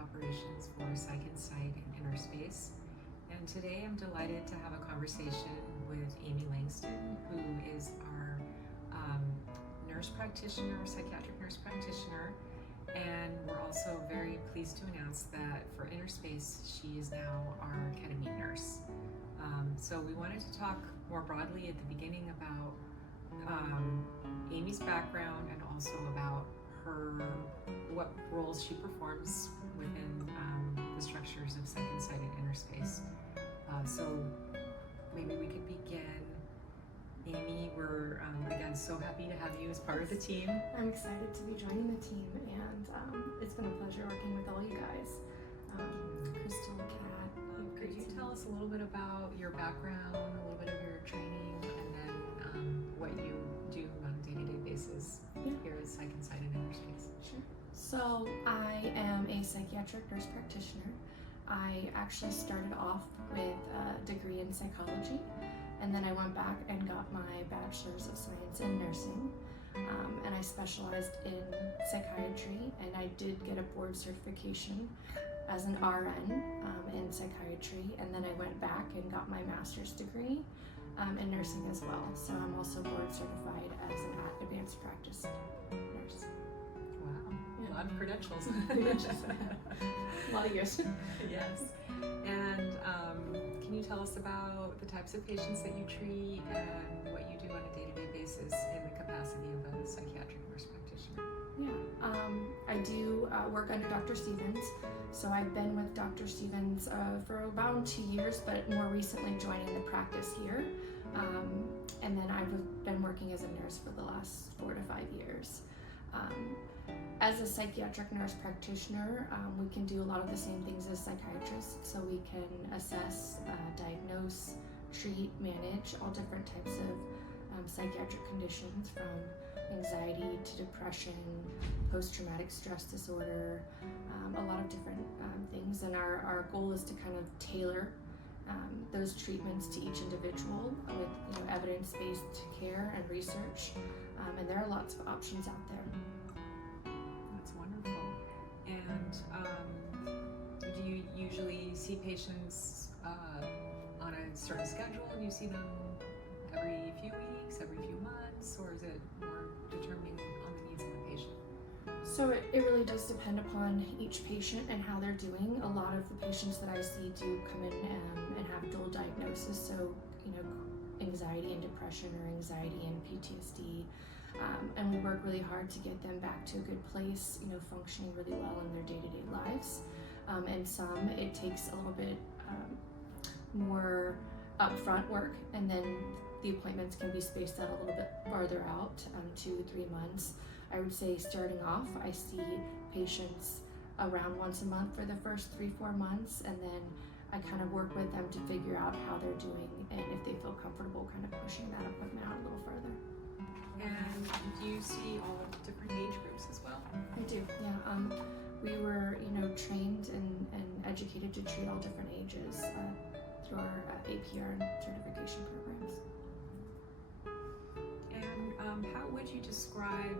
Operations for Psych Insight and InnerSpace. And today I'm delighted to have a conversation with Amy Langston, who is our nurse practitioner, psychiatric nurse practitioner. And we're also very pleased to announce that for InnerSpace, she is now our ketamine nurse. So we wanted to talk more broadly at the beginning about Amy's background and also about what roles she performs within the structures of Psych Insight and InnerSpace. So maybe we could begin. Amy, we're again so happy to have you as part of the team. I'm excited to be joining the team, and it's been a pleasure working with all you guys. Crystal, Kat. Could you tell us a little bit about your background, a little bit of your training, and then what you do on a day-to-day basis here at Psych Insight and InnerSpace? Sure. So I am a psychiatric nurse practitioner. I actually started off with a degree in psychology, and then I went back and got my bachelor's of science in nursing, and I specialized in psychiatry, and I did get a board certification as an RN in psychiatry, and then I went back and got my master's degree in nursing as well. So I'm also board certified as an advanced practice nurse. Wow, a lot of credentials. A lot of years. Yes. And can you tell us about the types of patients that you treat and what you do on a day-to-day basis in the capacity of a psychiatric nurse practitioner? Yeah, I do work under Dr. Stevens. So I've been with Dr. Stevens for about 2 years, but more recently joining the practice here. And then I've been working as a nurse for the last 4 to 5 years. As a psychiatric nurse practitioner, we can do a lot of the same things as psychiatrists. So we can assess, diagnose, treat, manage all different types of psychiatric conditions, from anxiety to depression, post-traumatic stress disorder, a lot of different things. And our goal is to kind of tailor those treatments to each individual with evidence-based care and research. And there are lots of options out there. That's wonderful. And do you usually see patients on a certain schedule? Do you see them every few weeks, every few months, or is it more determining on the needs of the patient? So it really does depend upon each patient and how they're doing. A lot of the patients that I see do come in and have dual diagnosis, so anxiety and depression or anxiety and PTSD. And we work really hard to get them back to a good place, functioning really well in their day-to-day lives. And some, it takes a little bit more upfront work, and then the appointments can be spaced out a little bit farther out, 2 3 months. I would say starting off, I see patients around once a month for the first 3-4 months, and then I kind of work with them to figure out how they're doing and if they feel comfortable kind of pushing that appointment out a little further. And do you see all different age groups as well? I do, yeah. We were, trained and educated to treat all different ages through our APR and certification programs. And how would you describe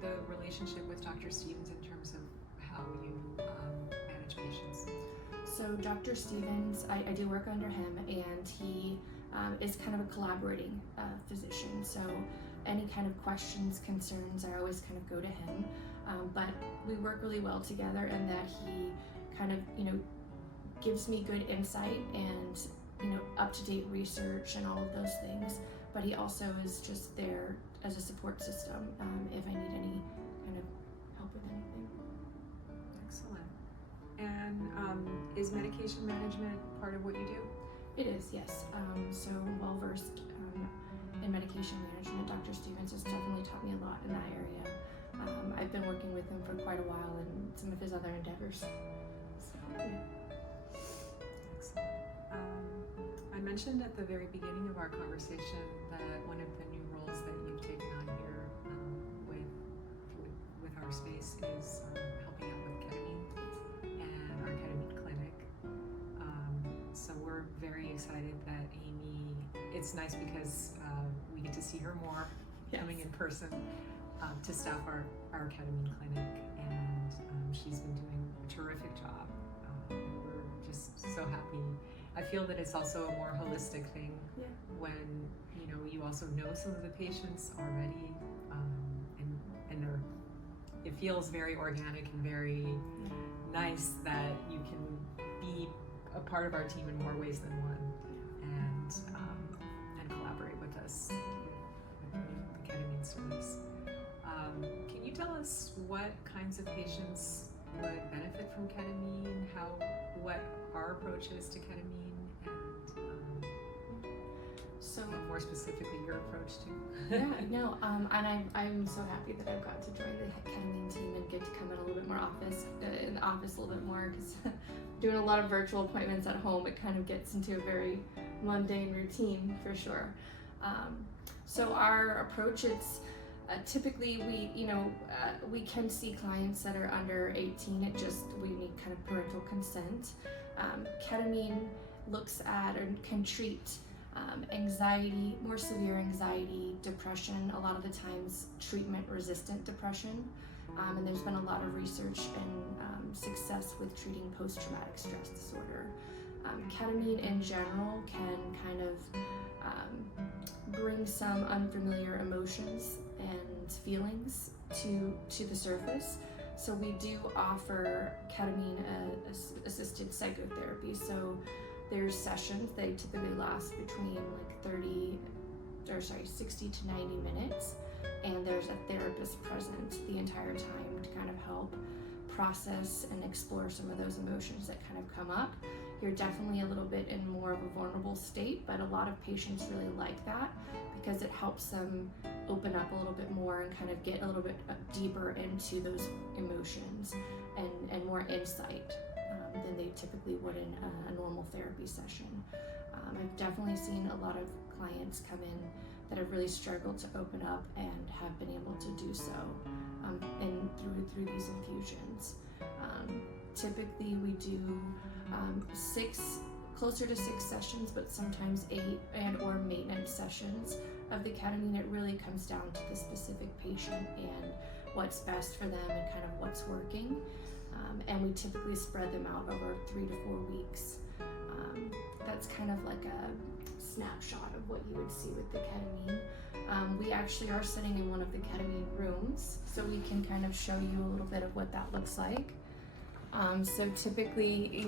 the relationship with Dr. Stevens in terms of how you manage patients? So Dr. Stevens, I do work under him, and he is kind of a collaborating physician. So any kind of questions, concerns, I always kind of go to him. But we work really well together, and that he kind of, gives me good insight and, up-to-date research and all of those things. But he also is just there as a support system if I need any kind of help with anything. Excellent. And is medication management part of what you do? It is, yes. So well versed in medication management. Dr. Stevens has definitely taught me a lot in that area. I've been working with him for quite a while in some of his other endeavors. So, yeah. Excellent. I mentioned at the very beginning of our conversation that one of the new roles that you've taken on here with our space is helping out with ketamine and our ketamine clinic. So we're very excited that Amy, it's nice because we get to see her more coming in person to staff our ketamine clinic, and she's been doing a terrific job, and we're just so happy. I feel that it's also a more holistic thing when you also know some of the patients already, and it feels very organic and very nice that you can be a part of our team in more ways than one, and collaborate with us with the ketamine service. Can you tell us what kinds of patients would benefit from ketamine? What our approach is to ketamine, and so more specifically your approach to? and I'm so happy that I've got to join the ketamine team and get to come in a little bit more in the office a little bit more, because doing a lot of virtual appointments at home, it kind of gets into a very mundane routine for sure. So our approach, it's typically we can see clients that are under 18. We need kind of parental consent. Ketamine looks at or can treat anxiety, more severe anxiety, depression, a lot of the times treatment-resistant depression, and there's been a lot of research and success with treating post-traumatic stress disorder. Ketamine in general can kind of bring some unfamiliar emotions and feelings to the surface. So we do offer ketamine assisted psychotherapy. So there's sessions, they typically last between 60 to 90 minutes, and there's a therapist present the entire time to kind of help process and explore some of those emotions that kind of come up. You're definitely a little bit in more of a vulnerable state, but a lot of patients really like that because it helps them open up a little bit more and kind of get a little bit deeper into those emotions and more insight than they typically would in a normal therapy session. I've definitely seen a lot of clients come in that have really struggled to open up and have been able to do so through these infusions. Typically we do closer to 6 sessions, but sometimes 8 or maintenance sessions of the ketamine. It really comes down to the specific patient and what's best for them and kind of what's working. And we typically spread them out over 3 to 4 weeks. That's kind of like a snapshot of what you would see with the ketamine. We actually are sitting in one of the ketamine rooms, so we can kind of show you a little bit of what that looks like. So typically,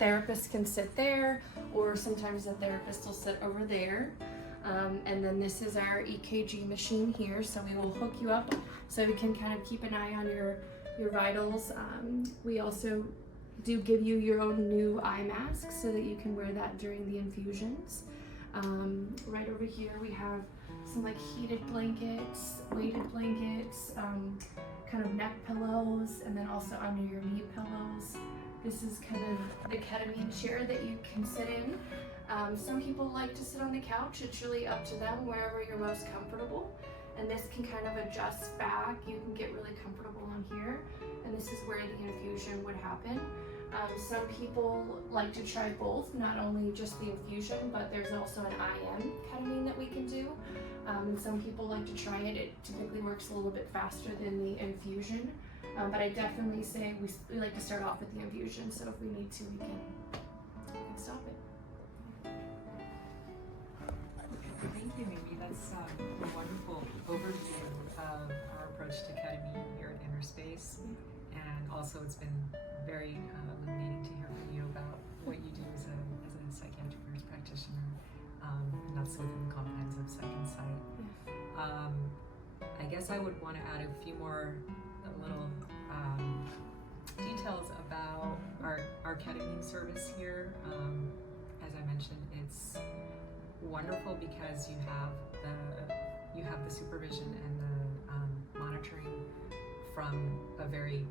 therapists can sit there, or sometimes the therapist will sit over there. And then this is our EKG machine here, so we will hook you up so we can kind of keep an eye on your vitals. We also do give you your own new eye mask so that you can wear that during the infusions. Right over here we have some heated blankets, weighted blankets, kind of neck pillows, and then also under your knee pillows. This is kind of the ketamine chair that you can sit in. Some people like to sit on the couch. It's really up to them, wherever you're most comfortable. And this can kind of adjust back. You can get really comfortable on here. And this is where the infusion would happen. Some people like to try both, not only just the infusion, but there's also an IM ketamine that we can do. And some people like to try it. It typically works a little bit faster than the infusion. But I definitely say we like to start off with the infusion, so if we need to, we can stop it. Thank you, Amy. That's a wonderful overview of our approach to ketamine here at InnerSpace. And also it's been very illuminating to hear from you about what you do as a psychiatric nurse practitioner, and that's within the confines of Psych and Sight. I guess I would want to add a few more little details about our ketamine service here. As I mentioned, it's wonderful because you have the supervision and the monitoring from a very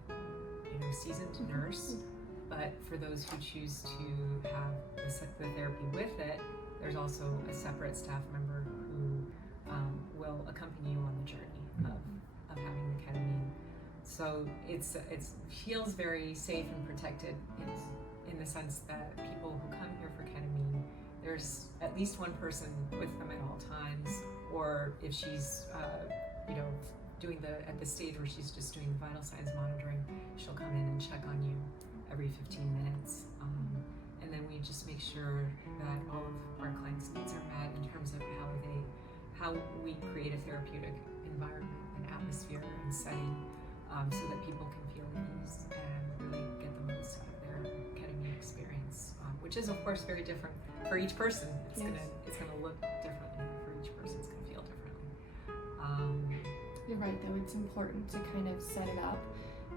seasoned nurse, but for those who choose to have the therapy with it, there's also a separate staff member who will accompany you on the journey of having the ketamine. So it feels very safe and protected in the sense that people who come here for ketamine, there's at least one person with them at all times, or if she's doing at the stage where she's just doing the vital signs monitoring, she'll come in and check on you every 15 minutes. And then we just make sure that all of our clients' needs are met in terms of how we create a therapeutic environment and atmosphere and setting, so that people can feel at ease and really get the most out of their ketamine experience, which is of course very different for each person. It's gonna look differently for each person. It's gonna feel differently. You're right, though. It's important to kind of set it up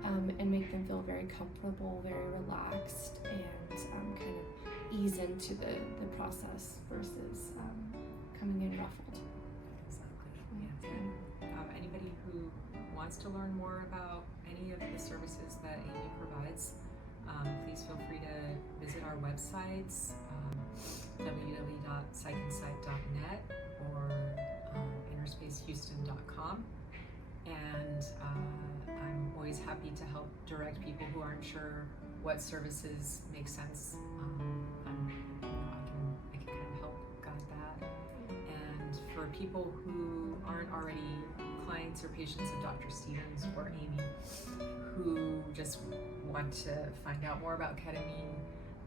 and make them feel very comfortable, very relaxed, and kind of ease into the process versus coming in ruffled. Exactly. Yeah. And anybody who wants to learn more about any of the services that Amy provides, please feel free to visit our websites, www.psychinsight.net or InnerSpaceHouston.com. And I'm always happy to help direct people who aren't sure what services make sense. I can kind of help guide that. And for people who aren't already clients or patients of Dr. Stevens or Amy, who just want to find out more about ketamine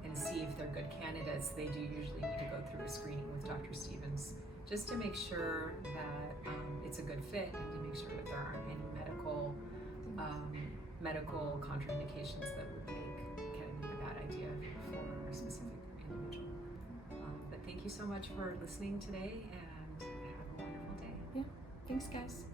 and see if they're good candidates, they do usually need to go through a screening with Dr. Stevens just to make sure that it's a good fit and to make sure that there aren't any medical contraindications that would make ketamine a bad idea for a specific individual. But thank you so much for listening today, and have a wonderful day. Yeah, thanks guys.